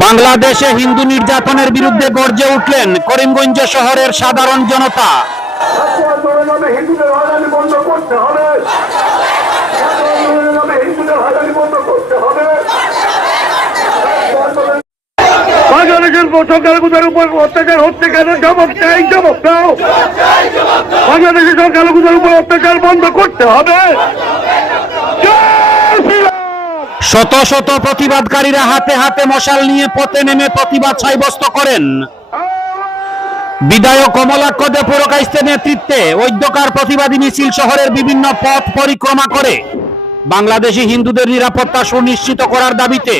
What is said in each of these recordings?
বাংলাদেশে হিন্দু নির্যাতনের বিরুদ্ধে গর্জে উঠলেন করিমগঞ্জ শহরের সাধারণ জনতা। বাংলাদেশের সংখ্যালঘুদের উপর অত্যাচার হচ্ছে কেন? জবাব বাংলাদেশের সংখ্যালঘুদের উপর অত্যাচার বন্ধ করতে হবে! শত শত প্রতিবাদকারীরা হাতে হাতে মশাল নিয়ে পথে নেমে প্রতিবাদ সাব্যস্ত করেন। বিধায়ক কমলাক্ষ দে পুরকাইস্তের নেতৃত্বে ঐদ্যকার প্রতিবাদী মিছিল শহরের বিভিন্ন পথ পরিক্রমা করে। বাংলাদেশি হিন্দুদের নিরাপত্তা সুনিশ্চিত করার দাবিতে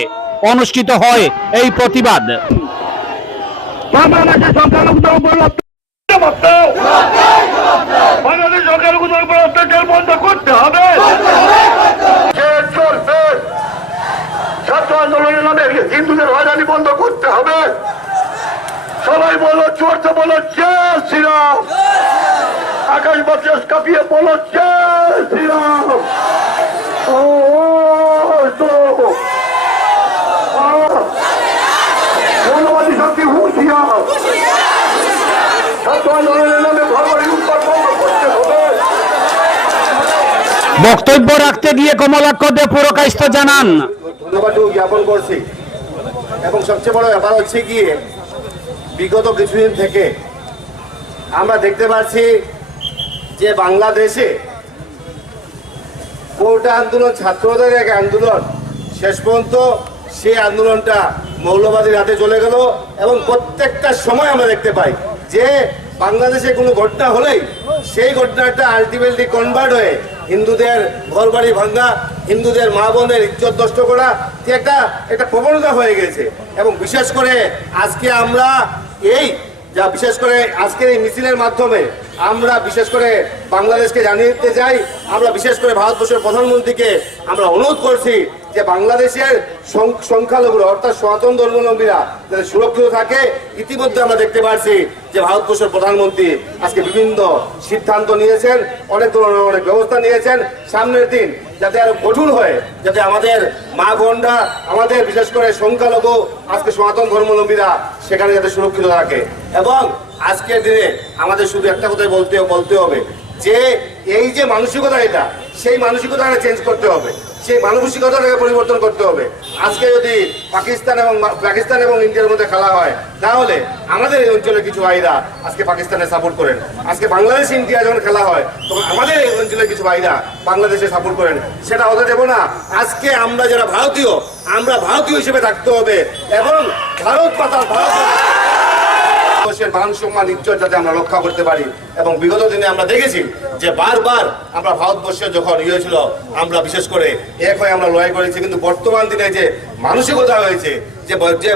অনুষ্ঠিত হয় এই প্রতিবাদ। উপর অত্যাচার বন্ধ করতে হবে শেষ চলছে ছাত্র আন্দোলনের নামে হিন্দুদের হয়রানি বন্ধ করতে হবে। সবাই বলো চোরতে বলো জয় শ্রীরাম। আকাশ বাতাস কাঁপিয়ে বলো জয় শ্রীরাম। ও তো। মৌলবাদী শক্তি হুঁশিয়ার। ছাত্র আন্দোলনের নামে ঘরবাড়ি উৎপাদ বন্ধ করতে হবে। বক্তব্য রাখতে গিয়ে কমলাক্ষ দে পুরকাইস্ত জানান। ধন্যবাদ জ্ঞাপন করছি। এবং সবচেয়ে বড় ব্যাপার হচ্ছে গিয়ে, বিগত কিছুদিন থেকে আমরা দেখতে পাচ্ছি যে বাংলাদেশে কোটা আন্দোলন, ছাত্রদের এক আন্দোলন, শেষ পর্যন্ত সেই আন্দোলনটা মৌলবাদীর হাতে চলে গেল এবং প্রত্যেকটা সময় আমরা দেখতে পাই যে বাংলাদেশে কোনো ঘটনা হলেই সেই ঘটনাটা আলটিমেটলি কনভার্ট হয়ে হিন্দুদের ঘরবাড়ি ভাঙ্গা হিন্দুদের মা বোনের ইজ্জত নষ্ট করা একটা একটা প্রবণতা হয়ে গেছে। এবং বিশেষ করে আজকে আমরা এই, যা বিশেষ করে আজকের এই মিছিলের মাধ্যমে আমরা বিশেষ করে বাংলাদেশকে জানিয়ে দিতে চাই, আমরা বিশেষ করে ভারতবর্ষের প্রধানমন্ত্রীকে আমরা অনুরোধ করছি যে বাংলাদেশের সংখ্যালঘুরা, অর্থাৎ সনাতন ধর্মাবলম্বীরা যাতে সুরক্ষিত থাকে, ইতিমধ্যে আমরা দেখতে পাচ্ছি যে ভারতবর্ষের প্রধানমন্ত্রী আজকে বিভিন্ন সিদ্ধান্ত নিয়েছেন, অনেক ধরনের অনেক ব্যবস্থা নিয়েছেন। সামনের দিন যাতে আরও কঠোর হয়, যাতে আমাদের মা বোনরা, আমাদের বিশেষ করে সংখ্যালঘু, আজকে সনাতন ধর্মাবলম্বীরা সেখানে যাতে সুরক্ষিত থাকে। এবং আজকের দিনে আমাদের শুধু একটা কথাই বলতে বলতে হবে, যে এই যে মানসিকতা এটা, সেই মানসিকতাটা চেঞ্জ করতে হবে। সেই মানসিকতাটাকে পরিবর্তন করতে হবে। আজকে যদি পাকিস্তান এবং পাকিস্তান এবং ইন্ডিয়ার মধ্যে খেলা হয়, তাহলে আমাদের এই অঞ্চলের কিছু ভাইরা আজকে পাকিস্তানে সাপোর্ট করেন। আজকে বাংলাদেশ, ইন্ডিয়া যখন খেলা হয়, তখন আমাদের এই অঞ্চলের কিছু ভাইরা বাংলাদেশে সাপোর্ট করেন। সেটা হতে দেবো না। আজকে আমরা যারা ভারতীয়, আমরা ভারতীয় হিসেবে থাকতে হবে এবং ভারত মাতা ভারত দেশের মান সম্মান, ইজ্জত যাতে আমরা রক্ষা করতে পারি। এবং বিগত দিনে আমরা দেখেছি যে বারবার আমরা ভারতবর্ষে যখন ইয়ে হয়েছিল, আমরা বিশেষ করে এক হয়ে আমরা লড়াই করেছি, কিন্তু বর্তমান দিনে যে মানসিকতা হয়েছে, যে যে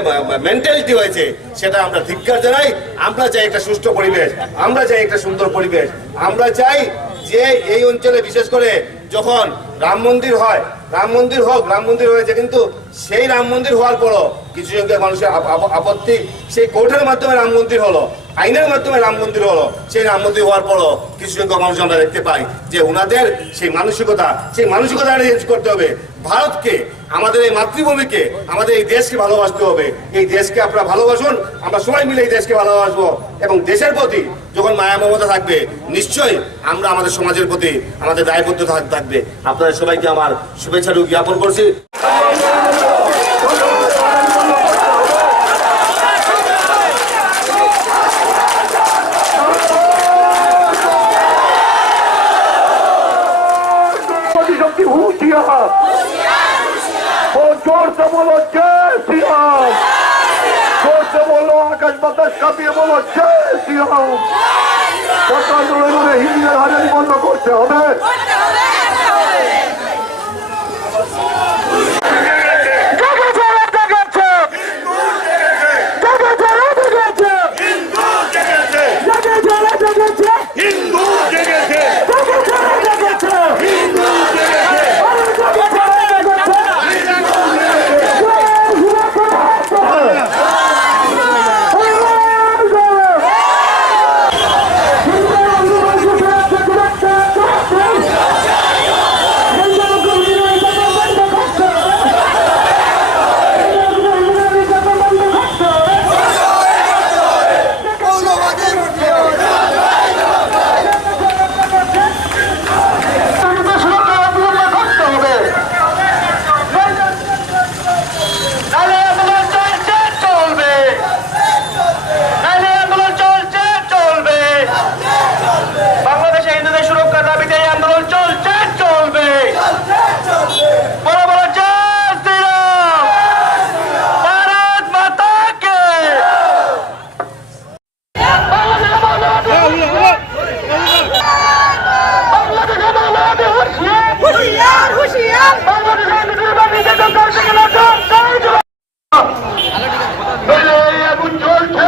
মেন্টালিটি হয়েছে, সেটা আমরা ধিক্কার জানাই। আমরা চাই একটা সুষ্ঠু পরিবেশ, আমরা চাই একটা সুন্দর পরিবেশ। আমরা চাই যে এই অঞ্চলে বিশেষ করে যখন রাম মন্দির হয়, রাম মন্দির হোক, রাম মন্দির হয়েছে, কিন্তু সেই রাম মন্দির হওয়ার পরও কিছু সংখ্যক মানুষের আপ- আপ- আপত্তি, সেই কোর্টের মাধ্যমে রাম মন্দির হলো, আইনের মাধ্যমে রাম মন্দির হলো, সেই রাম মন্দির হওয়ার পরও কিছু সংখ্যক মানুষ আমরা দেখতে পাই, যে ওনাদের সেই মানসিকতা সেই মানসিকতা চেঞ্জ করতে হবে। ভারতকে, আমাদের এই মাতৃভূমিকে, আমাদের এই দেশকে ভালোবাসতে হবে। এই দেশকে আপনারা ভালোবাসুন, আমরা সবাই মিলে এই দেশকে ভালোবাসবো এবং দেশের প্রতি যখন মায়া মমতা থাকবে, নিশ্চয়ই আমরা আমাদের সমাজের প্রতি, আমাদের দায়বদ্ধতা থাকবে। আপনাদের সবাইকে আমার শুভেচ্ছা জ্ঞাপন করছি। আকাশ বাতাস কাঁপিয়ে বলো সরকার দূরে দূরে হিন্দিদের হাজারি বন্ধ করতে হবে? এই আগুন জ্বলছে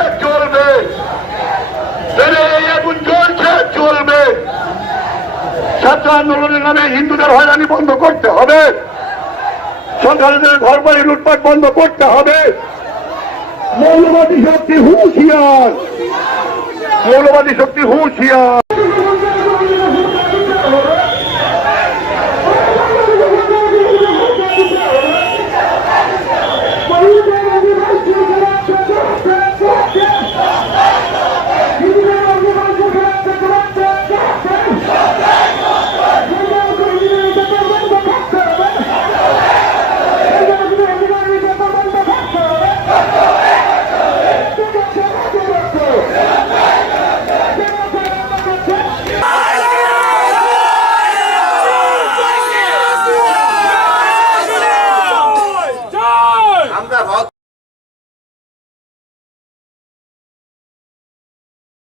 হিন্দুদের হয়রানি বন্ধ করতে হবে সন্ত্রাসীদের ঘর বাড়ি লুটপাট বন্ধ করতে হবে মৌলবাদী শক্তি হুঁশিয়ার মৌলবাদী শক্তি হুঁশিয়ার